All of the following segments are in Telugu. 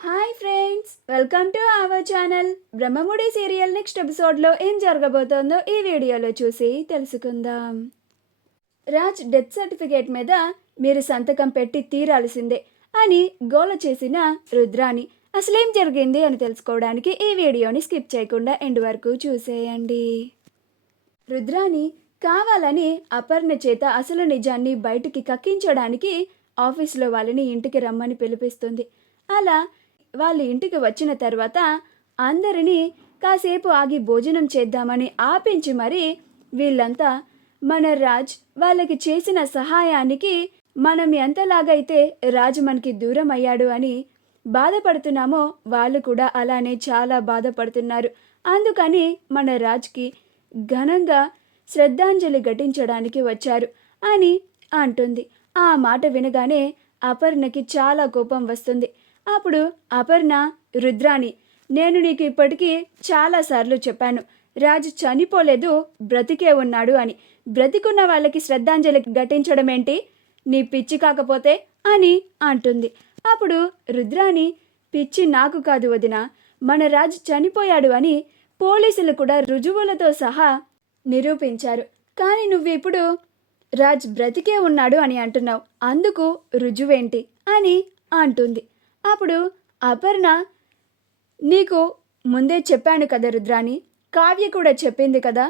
Hi friends, welcome to our channel. Brahmamudi serial next ఎపిసోడ్లో ఏం జరగబోతోందో ఈ వీడియోలో చూసి తెలుసుకుందాం. రాజ్ డెత్ సర్టిఫికేట్ మీద మీరు సంతకం పెట్టి తీరాల్సిందే అని గోల చేసిన రుద్రాని అసలేం జరిగింది అని తెలుసుకోవడానికి ఈ వీడియోని స్కిప్ చేయకుండా ఎండ్ వరకు చూసేయండి. రుద్రాని కావాలని అపర్ణ చేత అసలు నిజాన్ని బయటికి కక్కించడానికి ఆఫీస్లో వాళ్ళని ఇంటికి రమ్మని పిలిపిస్తుంది. అలా వాళ్ళ ఇంటికి వచ్చిన తర్వాత అందరినీ కాసేపు ఆగి భోజనం చేద్దామని ఆపించి మరి వీళ్ళంతా మన రాజ్ వాళ్ళకి చేసిన సహాయానికి మనం ఎంతలాగైతే రాజు మనకి దూరం అయ్యాడు అని బాధపడుతున్నామో వాళ్ళు కూడా అలానే చాలా బాధపడుతున్నారు. అందుకని మన రాజ్కి ఘనంగా శ్రద్ధాంజలి ఘటించడానికి వచ్చారు అని అంటుంది. ఆ మాట వినగానే అపర్ణకి చాలా కోపం వస్తుంది. అప్పుడు అపర్ణ, రుద్రాని, నేను నీకు ఇప్పటికీ చాలాసార్లు చెప్పాను, రాజు చనిపోలేదు, బ్రతికే ఉన్నాడు అని. బ్రతికున్న వాళ్ళకి శ్రద్ధాంజలి ఘటించడం ఏంటి, నీ పిచ్చి కాకపోతే అని అంటుంది. అప్పుడు రుద్రాని, పిచ్చి నాకు కాదు వదిన, మన రాజు చనిపోయాడు అని పోలీసులు కూడా రుజువులతో సహా నిరూపించారు. కానీ నువ్వు ఇప్పుడు రాజ్ బ్రతికే ఉన్నాడు అని అంటున్నావు, అందుకు రుజువేంటి అని అంటుంది. అప్పుడు అపర్ణ, నీకు ముందే చెప్పాను కదా రుద్రాని, కావ్య కూడా చెప్పింది కదా,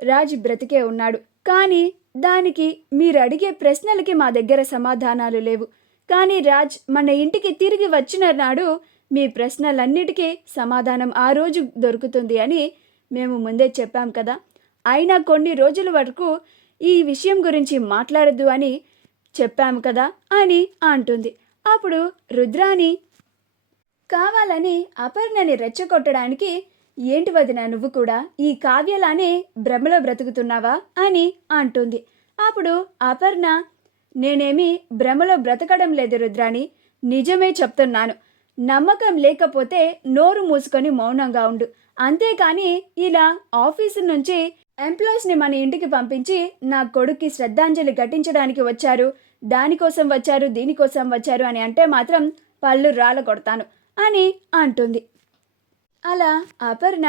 రాజ్ బ్రతికే ఉన్నాడు. కానీ దానికి మీరు అడిగే ప్రశ్నలకి మా దగ్గర సమాధానాలు లేవు. కానీ రాజ్ మన ఇంటికి తిరిగి వచ్చిన నాడు మీ ప్రశ్నలన్నిటికీ సమాధానం ఆ రోజు దొరుకుతుంది అని మేము ముందే చెప్పాం కదా. అయినా కొన్ని రోజుల వరకు ఈ విషయం గురించి మాట్లాడద్దు అని చెప్పాము కదా అని అంటుంది. అప్పుడు రుద్రాని కావాలని అపర్ణని రెచ్చగొట్టడానికి, ఏంటి వదిన నువ్వు కూడా ఈ కావ్యలానే భ్రమలో బ్రతుకుతున్నావా అని అంటుంది. అప్పుడు అపర్ణ, నేనేమి భ్రమలో బ్రతకడం లేదు రుద్రాని, నిజమే చెప్తున్నాను. నమ్మకం లేకపోతే నోరు మూసుకొని మౌనంగా ఉండు. అంతేకాని ఇలా ఆఫీసు నుంచి ఎంప్లాయీస్ని మన ఇంటికి పంపించి నా కొడుక్కి శ్రద్ధాంజలి ఘటించడానికి వచ్చారు, దానికోసం వచ్చారు, దీనికోసం వచ్చారు అని అంటే మాత్రం పళ్ళు రాళ్ళ కొడతాను అని అంటుంది. అలా అపర్ణ,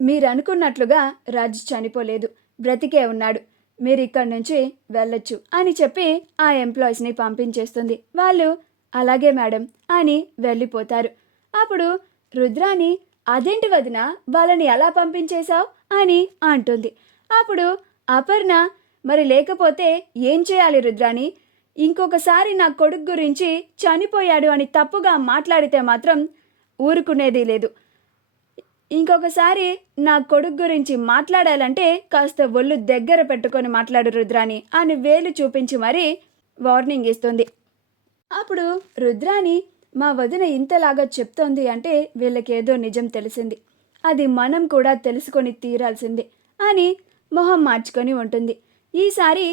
మీరు అనుకున్నట్లుగా రాజు చనిపోలేదు, బ్రతికే ఉన్నాడు, మీరు ఇక్కడి నుంచి వెళ్ళొచ్చు అని చెప్పి ఆ ఎంప్లాయీస్ని పంపించేస్తుంది. వాళ్ళు అలాగే మేడం అని వెళ్ళిపోతారు. అప్పుడు రుద్రాని, అదేంటి వదిన, వాళ్ళని ఎలా పంపించేశావు అని అంటుంది. అప్పుడు అపర్ణ, మరి లేకపోతే ఏం చేయాలి రుద్రాని, ఇంకొకసారి నా కొడుకు గురించి చనిపోయాడు అని తప్పుగా మాట్లాడితే మాత్రం ఊరుకునేది లేదు. ఇంకొకసారి నా కొడుకు గురించి మాట్లాడాలంటే కాస్త ఒళ్ళు దగ్గర పెట్టుకొని మాట్లాడు రుద్రాని అని వేలు చూపించి మరీ వార్నింగ్ ఇస్తుంది. అప్పుడు రుద్రాని, మా వదిన ఇంతలాగా చెప్తోంది అంటే వీళ్ళకేదో నిజం తెలిసింది, అది మనం కూడా తెలుసుకొని తీరాల్సిందే అని మొహం మార్చుకొని ఉంటుంది. ఈసారి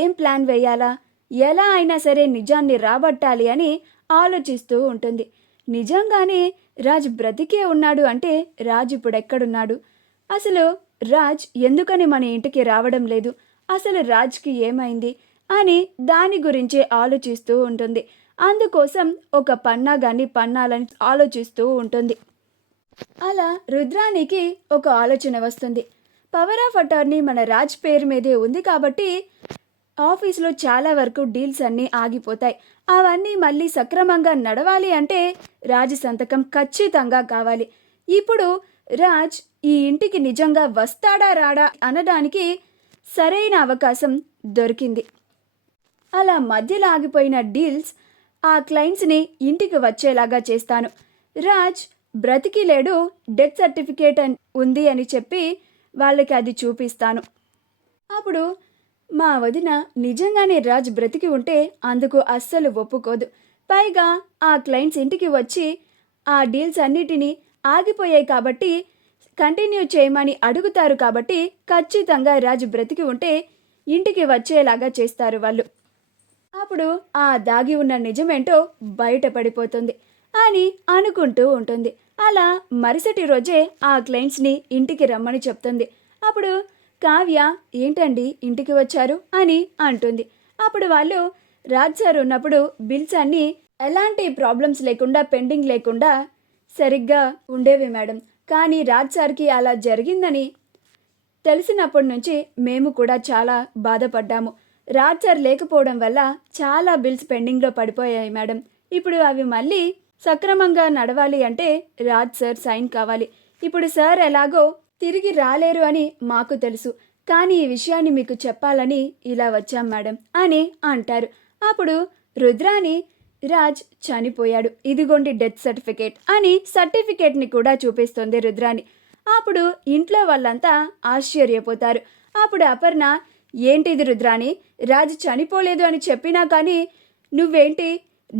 ఏం ప్లాన్ వేయాలా, ఎలా అయినా సరే నిజాన్ని రాబట్టాలి అని ఆలోచిస్తూ ఉంటుంది. నిజంగానే రాజ్ బ్రతికే ఉన్నాడు అంటే రాజ్ ఇప్పుడు ఎక్కడున్నాడు, అసలు రాజ్ ఎందుకని మన ఇంటికి రావడం లేదు, అసలు రాజ్కి ఏమైంది అని దాని గురించే ఆలోచిస్తూ ఉంటుంది. అందుకోసం ఒక పన్నాగాన్ని పన్నాలని ఆలోచిస్తూ ఉంటుంది. అలా రుద్రానికి ఒక ఆలోచన వస్తుంది. పవర్ ఆఫ్ అటార్నీ మన రాజ్ పేరు మీదే ఉంది కాబట్టి ఆఫీస్లో చాలా వరకు డీల్స్ అన్నీ ఆగిపోతాయి. అవన్నీ మళ్ళీ సక్రమంగా నడవాలి అంటే రాజ్ సంతకం ఖచ్చితంగా కావాలి. ఇప్పుడు రాజ్ ఈ ఇంటికి నిజంగా వస్తాడా రాడా అనడానికి సరైన అవకాశం దొరికింది. అలా మధ్యలో ఆగిపోయిన డీల్స్, ఆ క్లయింట్స్ని ఇంటికి వచ్చేలాగా చేస్తాను. రాజ్ బ్రతికి లేడు, డెత్ సర్టిఫికేట్ ఉంది అని చెప్పి వాళ్ళకి అది చూపిస్తాను. అప్పుడు మా వదిన నిజంగానే రాజ్ బ్రతికి ఉంటే అందుకు అస్సలు ఒప్పుకోదు. పైగా ఆ క్లయింట్స్ ఇంటికి వచ్చి ఆ డీల్స్ అన్నిటినీ ఆగిపోయాయి కాబట్టి కంటిన్యూ చేయమని అడుగుతారు కాబట్టి ఖచ్చితంగా రాజ్ బ్రతికి ఉంటే ఇంటికి వచ్చేలాగా చేస్తారు వాళ్ళు. అప్పుడు ఆ దాగి ఉన్న నిజమేంటో బయటపడిపోతుంది అని అనుకుంటూ ఉంటుంది. అలా మరుసటి రోజే ఆ క్లయింట్స్ని ఇంటికి రమ్మని చెప్తుంది. అప్పుడు కావ్య, ఏంటండి ఇంటికి వచ్చారు అని అంటుంది. అప్పుడు వాళ్ళు, రాజ్ సార్ ఉన్నప్పుడు బిల్స్ అన్నీ ఎలాంటి ప్రాబ్లమ్స్ లేకుండా, పెండింగ్ లేకుండా సరిగ్గా ఉండేవి మేడం. కానీ రాజ్ సార్కి అలా జరిగిందని తెలిసినప్పటి నుంచి మేము కూడా చాలా బాధపడ్డాము. రాజ్ సార్ లేకపోవడం వల్ల చాలా బిల్స్ పెండింగ్లో పడిపోయాయి మేడం. ఇప్పుడు అవి మళ్ళీ సక్రమంగా నడవాలి అంటే రాజ్ సార్ సైన్ కావాలి. ఇప్పుడు సార్ ఎలాగో తిరిగి రాలేరు అని మాకు తెలుసు. కానీ ఈ విషయాన్ని మీకు చెప్పాలని ఇలా వచ్చాం మేడం అని అంటారు. అప్పుడు రుద్రాని రాజ్ చనిపోయాడు, ఇదిగోండి డెత్ సర్టిఫికేట్ అని సర్టిఫికేట్ని కూడా చూపిస్తుంది రుద్రాని. అప్పుడు ఇంట్లో వాళ్ళంతా ఆశ్చర్యపోతారు. అప్పుడు అపర్ణ, ఏంటిది రుద్రాని, రాజ్ చనిపోలేదు అని చెప్పినా కానీ నువ్వేంటి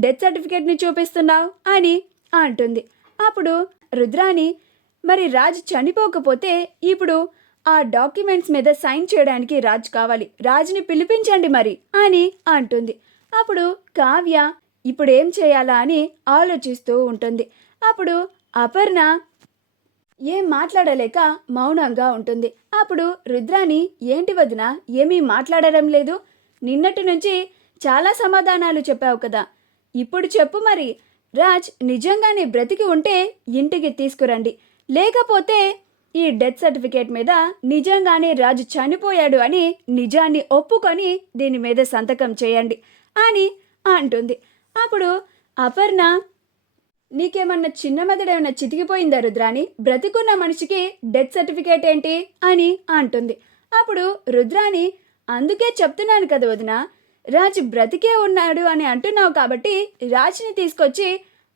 డెత్ సర్టిఫికేట్ని చూపిస్తున్నావు అని అంటుంది. అప్పుడు రుద్రాని, మరి రాజ్ చనిపోకపోతే ఇప్పుడు ఆ డాక్యుమెంట్స్ మీద సైన్ చేయడానికి రాజ్ కావాలి, రాజ్ని పిలిపించండి మరి అని అంటుంది. అప్పుడు కావ్య ఇప్పుడు ఏం చేయాలా అని ఆలోచిస్తూ ఉంటుంది. అప్పుడు అపర్ణ ఏం మాట్లాడలేక మౌనంగా ఉంటుంది. అప్పుడు రుద్రాని, ఏంటి వదిన ఏమీ మాట్లాడడం లేదు, నిన్నటి నుంచి చాలా సమాధానాలు చెప్పావు కదా, ఇప్పుడు చెప్పు మరి, రాజ్ నిజంగానే బ్రతికి ఉంటే ఇంటికి తీసుకురండి, లేకపోతే ఈ డెత్ సర్టిఫికేట్ మీద నిజంగానే రాజు చనిపోయాడు అని నిజాన్ని ఒప్పుకొని దీని మీద సంతకం చేయండి అని అంటుంది. అప్పుడు అపర్ణ, నీకేమన్నా చిన్న మెదడేమన్నా చితికిపోయిందా రుద్రాని, బ్రతికున్న మనిషికి డెత్ సర్టిఫికేట్ ఏంటి అని అంటుంది. అప్పుడు రుద్రాని, అందుకే చెప్తున్నాను కదా వదిన, రాజ్ బ్రతికే ఉన్నాడు అని అంటున్నావు కాబట్టి రాజ్ని తీసుకొచ్చి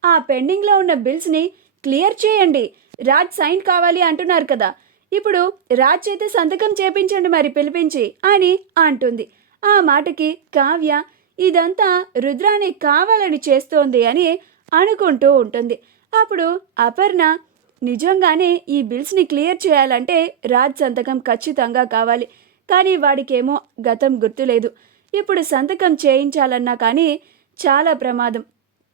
ఆ పెండింగ్లో ఉన్న బిల్స్ని క్లియర్ చేయండి, రాజ్ సైన్ కావాలి అంటున్నారు కదా, ఇప్పుడు రాజ్ చేత సంతకం చేపించండి మరి పిలిపించి అని అంటుంది. ఆ మాటకి కావ్య ఇదంతా రుద్రాని కావాలని చేస్తోంది అని అనుకుంటూ ఉంటుంది. అప్పుడు అపర్ణ, నిజంగానే ఈ బిల్స్ని క్లియర్ చేయాలంటే రాజ్ సంతకం ఖచ్చితంగా కావాలి, కానీ వాడికేమో గతం గుర్తులేదు, ఇప్పుడు సంతకం చేయించాలన్నా కానీ చాలా ప్రమాదం,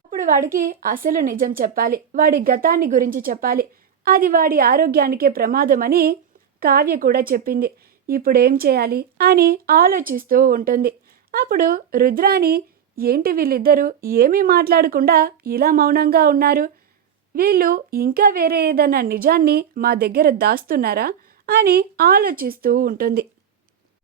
అప్పుడు వాడికి అసలు నిజం చెప్పాలి, వాడి గతాన్ని గురించి చెప్పాలి, అది వాడి ఆరోగ్యానికే ప్రమాదమని కావ్య కూడా చెప్పింది, ఇప్పుడేం చేయాలి అని ఆలోచిస్తూ ఉంటుంది. అప్పుడు రుద్రాని, ఏంటి వీళ్ళిద్దరూ ఏమీ మాట్లాడకుండా ఇలా మౌనంగా ఉన్నారు, వీళ్ళు ఇంకా వేరే ఏదన్నా నిజాన్ని మా దగ్గర దాస్తున్నారా అని ఆలోచిస్తూ ఉంటుంది.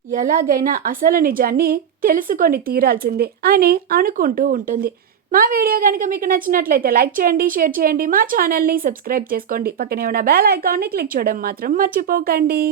ఎలాగైనా అసలు నిజాన్ని తెలుసుకొని తీరాల్సిందే అని అనుకుంటూ ఉంటుంది. మా వీడియో కనుక మీకు నచ్చినట్లయితే లైక్ చేయండి, షేర్ చేయండి, మా ఛానల్ని సబ్స్క్రైబ్ చేసుకోండి, పక్కనే ఉన్న బెల్ ఐకాన్ని క్లిక్ చేయడం మాత్రం మర్చిపోకండి.